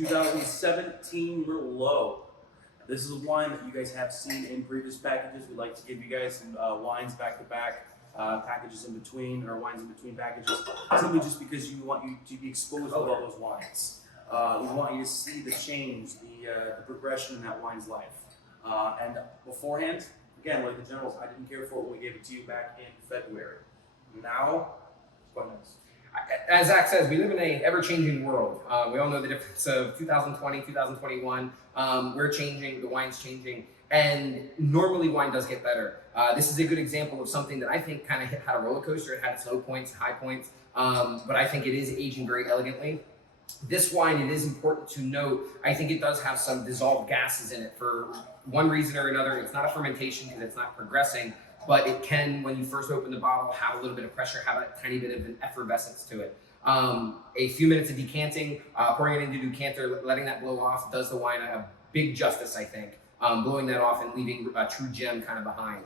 2017 Merlot. This is a wine that you guys have seen in previous packages. We like to give you guys some wines back to back, packages in between, or wines in between packages, simply just because you want you to be exposed to all those wines. We want you to see the change, the progression in that wine's life. And beforehand, again, like the generals, I didn't care for it when we gave it to you back in February. Now, it's quite nice. As Zach says, we live in an ever-changing world. We all know the difference of 2020, 2021. We're changing, the wine's changing, and normally wine does get better. This is a good example of something that I think kind of had a roller coaster. It had its low points, high points, but I think it is aging very elegantly. This wine, it is important to note, I think it does have some dissolved gases in it for one reason or another. It's not a fermentation because it's not progressing, but it can, when you first open the bottle, have a little bit of pressure, have a tiny bit of an effervescence to it. A few minutes of decanting, pouring it into a decanter, letting that blow off does the wine a big justice, I think. Blowing that off and leaving a true gem kind of behind.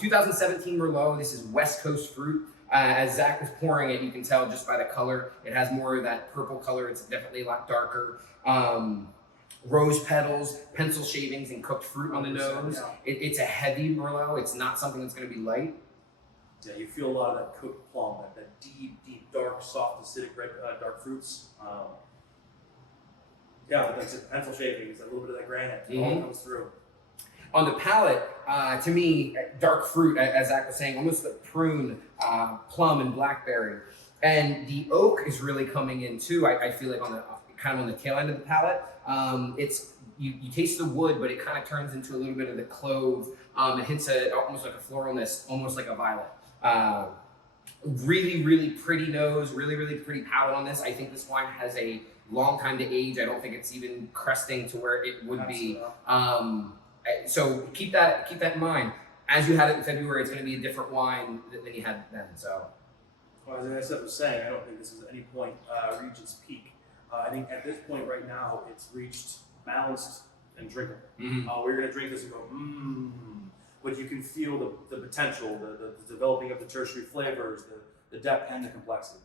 2017 Merlot, this is West Coast fruit. As Zach was pouring it, you can tell just by the color, it has more of that purple color. It's definitely a lot darker. Rose petals, pencil shavings, and cooked fruit on the nose. It's a heavy Merlot. It's not something that's going to be light. Yeah, you feel a lot of that cooked plum, that deep, dark, soft, acidic red, dark fruits. Yeah, that's it. Pencil shavings, a little bit of that granite, all comes through. On the palate, to me, dark fruit, as Zach was saying, almost the prune, plum, and blackberry. And the oak is really coming in too. I feel like on the kind of on the tail end of the palate. It's you taste the wood, but it kind of turns into a little bit of the clove. It hints at almost like a floralness, almost like a violet. Really, really pretty nose, really, really pretty palate on this. I think this wine has a long time to age. I don't think it's even cresting to where it would be. So keep that in mind. As you had it in February, it's going to be a different wine than you had then. So, well, as I was saying, I don't think this has at any point reached its peak. I think at this point right now, it's reached balanced and drinkable. We're going to drink this and go, but you can feel the potential, the developing of the tertiary flavors, the depth and the complexity.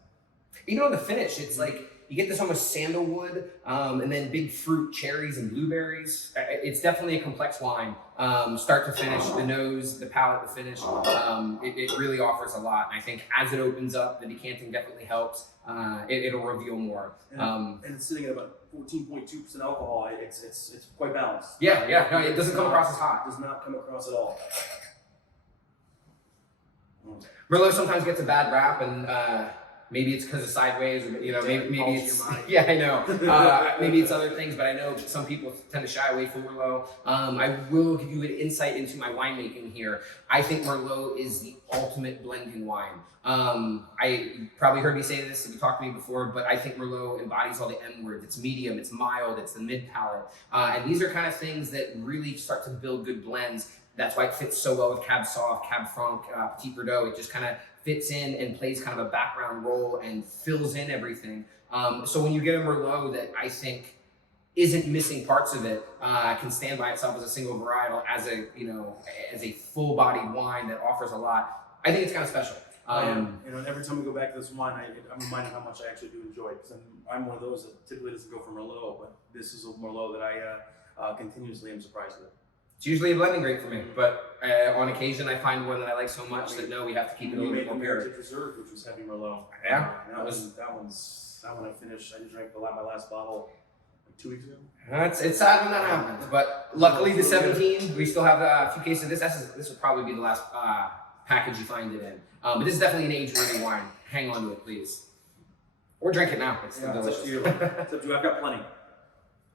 Even on the finish, it's like you get this almost sandalwood, and then big fruit, cherries and blueberries. It's definitely a complex wine, start to finish. The nose, the palate, the finish. It really offers a lot. I think as it opens up, the decanting definitely helps. It'll reveal more. And it's sitting at about 14.2% alcohol. It's quite balanced. Yeah. No, it doesn't come across as hot. It does not come across at all. Merlot sometimes gets a bad rap, and maybe it's because of sideways, or maybe it's I know. Maybe it's other things, but I know some people tend to shy away from Merlot. I will give you an insight into my winemaking here. I think Merlot is the ultimate blending wine. You probably heard me say this if you talked to me before, but I think Merlot embodies all the M words. It's medium, it's mild, it's the mid palate, and these are kind of things that really start to build good blends. That's why it fits so well with Cab Sauv, Cab Franc, Petit Verdot. It just kind of fits in and plays kind of a background role and fills in everything. So when you get a Merlot that I think isn't missing parts of it, can stand by itself as a single varietal, as a full-bodied wine that offers a lot, I think it's kind of special. Every time we go back to this wine, I'm reminded how much I actually do enjoy it, because I'm one of those that typically doesn't go for Merlot, but this is a Merlot that I continuously am surprised with. It's usually a blending grape for me, but on occasion I find one that I like so much that no, we have to keep it a little bit more pure. Reserve, which was heavy Merlot. Yeah, that one I finished. I just drank my last bottle like 2 weeks ago. It's sad when that happens, but luckily the 17, we still have a few cases of this. This will probably be the last package you find it in. But this is definitely an age-worthy wine. Hang on to it, please, or drink it now. It's delicious. It's up to you. I've got plenty.